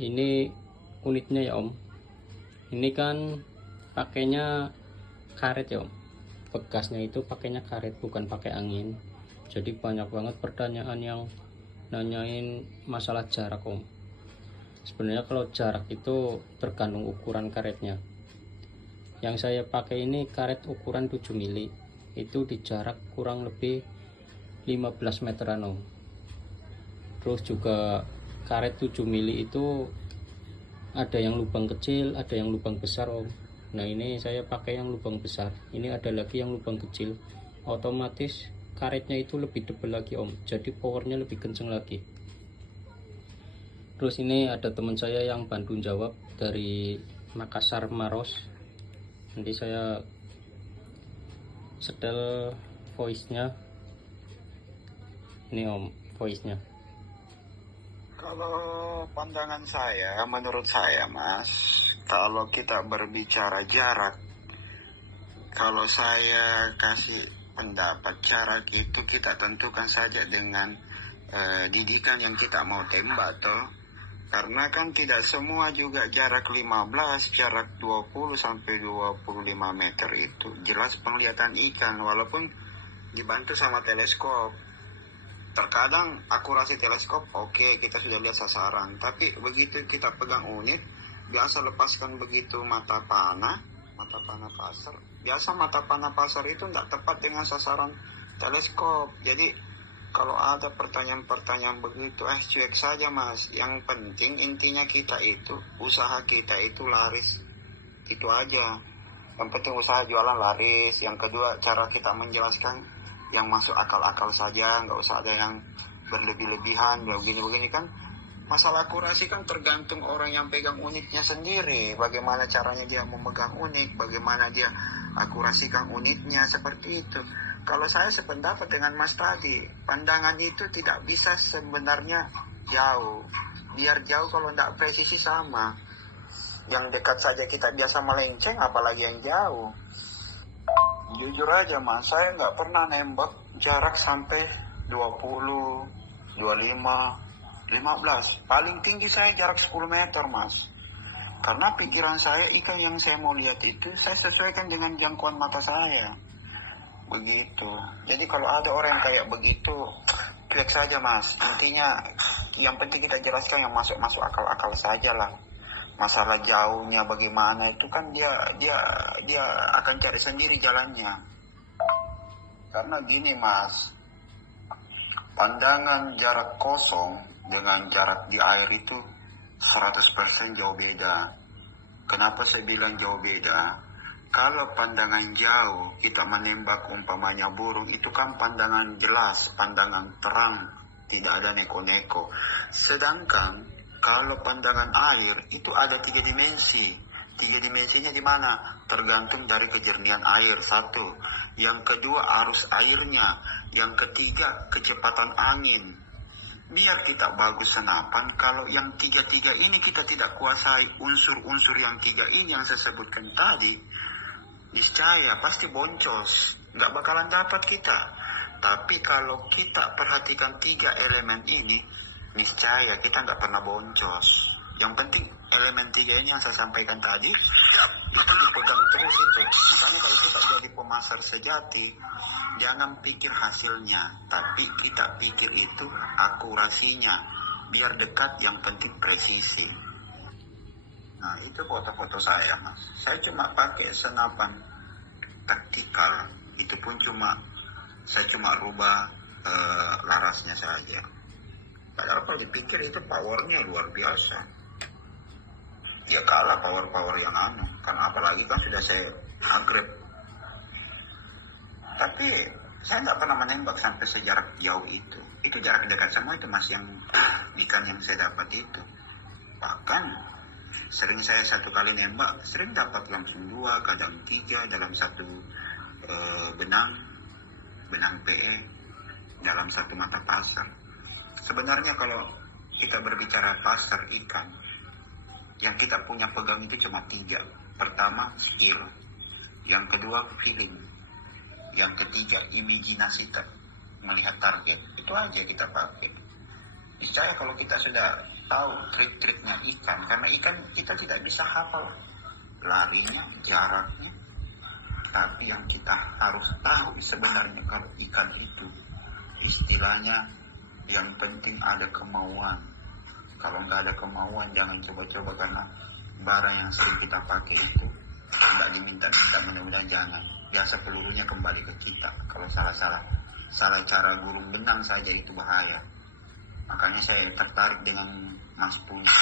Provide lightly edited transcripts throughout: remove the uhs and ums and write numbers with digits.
Ini unitnya ya Om. Ini kan pakainya karet ya Om. Bekasnya itu pakainya karet, bukan pakai angin. Jadi banyak banget pertanyaan yang nanyain masalah jarak Om. Sebenarnya kalau jarak itu tergantung ukuran karetnya. Yang saya pakai ini karet ukuran 7 mili. Itu di jarak kurang lebih 15 meteran Om. Terus juga karet 7 mili itu ada yang lubang kecil, ada yang lubang besar Om. Nah ini saya pakai yang lubang besar, ini ada lagi yang lubang kecil. Otomatis karetnya itu lebih tebal lagi Om, jadi powernya lebih kenceng lagi. Terus ini ada teman saya yang bantu jawab dari Makassar Maros. Nanti saya setel voice-nya. Ini Om, voice-nya. Kalau pandangan saya, menurut saya Mas, kalau kita berbicara jarak, kalau saya kasih pendapat jarak itu kita tentukan saja dengan didikan yang kita mau tembak toh. Karena kan tidak semua juga jarak 15, jarak 20 sampai 25 meter itu jelas penglihatan ikan walaupun dibantu sama teleskop. Terkadang akurasi teleskop oke, kita sudah lihat sasaran, tapi begitu kita pegang unit, biasa lepaskan begitu mata panah pasar, biasa mata panah pasar itu tidak tepat dengan sasaran teleskop. Jadi kalau ada pertanyaan-pertanyaan begitu, cuek saja Mas. Yang penting intinya kita itu, usaha kita itu laris, itu aja. Yang penting usaha jualan laris. Yang kedua, cara kita menjelaskan yang masuk akal-akal saja, nggak usah ada yang berlebih-lebihan, ya begini-begini kan. Masalah akurasi kan tergantung orang yang pegang unitnya sendiri, bagaimana caranya dia memegang unit, bagaimana dia akurasikan unitnya, seperti itu. Kalau saya sependapat dengan Mas tadi, pandangan itu tidak bisa sebenarnya jauh. Biar jauh kalau tidak presisi sama. Yang dekat saja kita biasa melenceng, apalagi yang jauh. Jujur aja Mas, saya nggak pernah nembak jarak sampai 20, 25, 15. Paling tinggi saya jarak 10 meter Mas. Karena pikiran saya, ikan yang saya mau lihat itu saya sesuaikan dengan jangkauan mata saya. Begitu. Jadi kalau ada orang yang kayak begitu, cuek saja Mas. Intinya yang penting kita jelaskan yang masuk akal-akal saja lah. Masalah jauhnya bagaimana itu kan dia akan cari sendiri jalannya. Karena gini Mas, pandangan jarak kosong dengan jarak di air itu 100% jauh beda. Kenapa saya bilang jauh beda? Kalau pandangan jauh kita menembak umpamanya burung, itu kan pandangan jelas, pandangan terang, tidak ada neko-neko. Sedangkan kalau pandangan air itu ada 3 dimensi. 3 dimensinya di mana? Tergantung dari kejernihan air, satu. Yang kedua arus airnya. Yang ketiga kecepatan angin. Biar kita bagus senapan, kalau yang 3 ini kita tidak kuasai unsur-unsur yang 3 ini yang saya sebutkan tadi, niscaya pasti boncos, nggak bakalan dapat kita. Tapi kalau kita perhatikan 3 elemen ini, niscaya kita nggak pernah boncos. Yang penting elemen 3 ini yang saya sampaikan tadi, itu dipegang terus itu. Makanya kalau kita jadi pemasar sejati, jangan pikir hasilnya, tapi kita pikir itu akurasinya. Biar dekat, yang penting presisi. Nah itu foto-foto saya Mas. Saya cuma pakai senapan taktikal. Itu pun saya cuma rubah larasnya saja. Padahal kalau dipikir itu powernya luar biasa. Ya kalah power-power yang karena apalagi kan sudah saya agrep. Tapi saya nggak pernah menembak sampai sejarak jauh itu. Itu jarak dekat semua itu Mas, yang ikan yang saya dapat itu. Bahkan sering saya 1 kali nembak, sering dapat langsung 2, kadang 3 dalam satu benang PE, dalam satu mata pasar. Sebenarnya kalau kita berbicara pasar ikan, yang kita punya pegang itu cuma 3. Pertama, skill. Yang kedua, feeling. Yang ketiga, imajinasi melihat target. Itu aja kita pakai. Niscaya kalau kita sudah tahu trik-triknya ikan, karena ikan kita tidak bisa hafal larinya, jaraknya, tapi yang kita harus tahu sebenarnya kalau ikan itu istilahnya yang penting ada kemauan. Kalau nggak ada kemauan jangan coba-coba, karena barang yang sering kita pakai itu nggak diminta-minta, mudah-mudahan jangan. Biasa pelurunya kembali ke kita. Kalau salah cara gurung benang saja itu bahaya. Makanya saya tertarik dengan Mas punya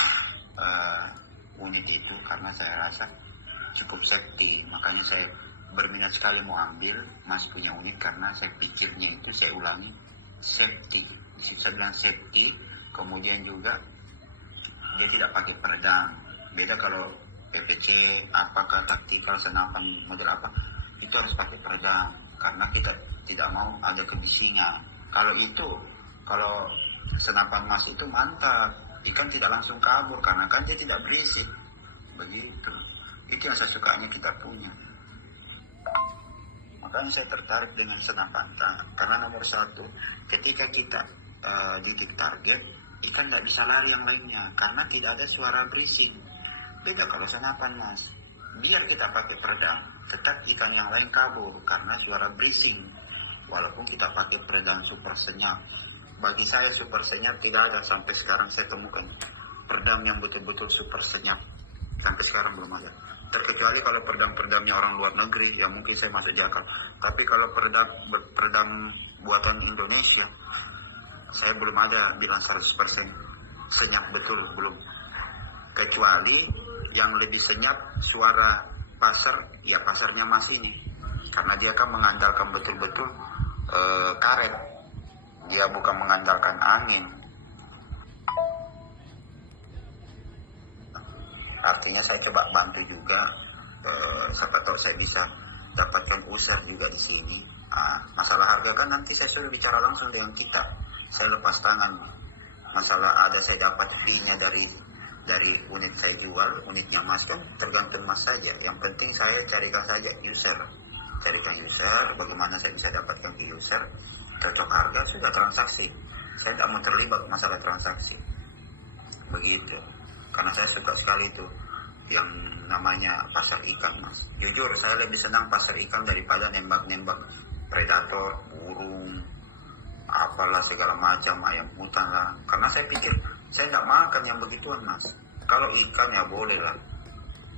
unit itu, karena saya rasa cukup safety. Makanya saya berminat sekali mau ambil Mas punya unit, karena saya pikirnya itu, saya ulangi, safety. Saya bilang safety, kemudian juga dia tidak pakai peredam. Beda kalau PPC, apakah taktikal, senapan model apa, itu harus pakai peredam, karena kita tidak mau ada kebisingan. Kalau senapan Mas itu mantap, ikan tidak langsung kabur, karena kan dia tidak berisik. Begitu. Itu yang saya sukanya kita punya. Makanya saya tertarik dengan senapan tangan, karena nomor satu, ketika kita didik target, ikan tidak bisa lari yang lainnya, karena tidak ada suara berisik. Beda kalau senapan Mas, biar kita pakai peredam, tetap ikan yang lain kabur karena suara berising. Walaupun kita pakai peredam super senyap, bagi saya super senyap tidak ada sampai sekarang. Saya temukan peredam yang betul-betul super senyap sampai sekarang belum ada. Terkecuali kalau peredam-peredamnya orang luar negeri, yang mungkin saya masuk jakal. Tapi kalau peredam buatan Indonesia, saya belum ada bilang 100% senyap betul, belum. Kecuali yang lebih senyap suara pasar, ya pasarnya Mas ini, karena dia kan mengandalkan betul-betul karet, dia bukan mengandalkan angin. Artinya saya coba bantu juga, siapa tahu saya bisa dapatkan user juga di sini. Masalah harga kan nanti saya suruh bicara langsung dengan kita, saya lepas tangan. Masalah ada saya dapat fee-nya dari unit saya jual, unitnya Mas kan tergantung Mas saja. Yang penting saya carikan saja user, bagaimana saya bisa dapatkan user, cocok harga, sudah transaksi. Saya tidak mau terlibat masalah transaksi, begitu. Karena saya suka sekali itu yang namanya pasar ikan Mas. Jujur saya lebih senang pasar ikan daripada nembak-nembak predator, burung, apalah segala macam, ayam hutan lah. Karena saya pikir saya tidak makan yang begituan Mas. Kalau ikan ya boleh lah,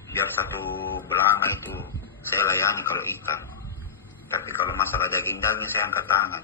biar satu belanga itu saya layani kalau ikan. Tapi kalau masalah daging-daging saya angkat tangan.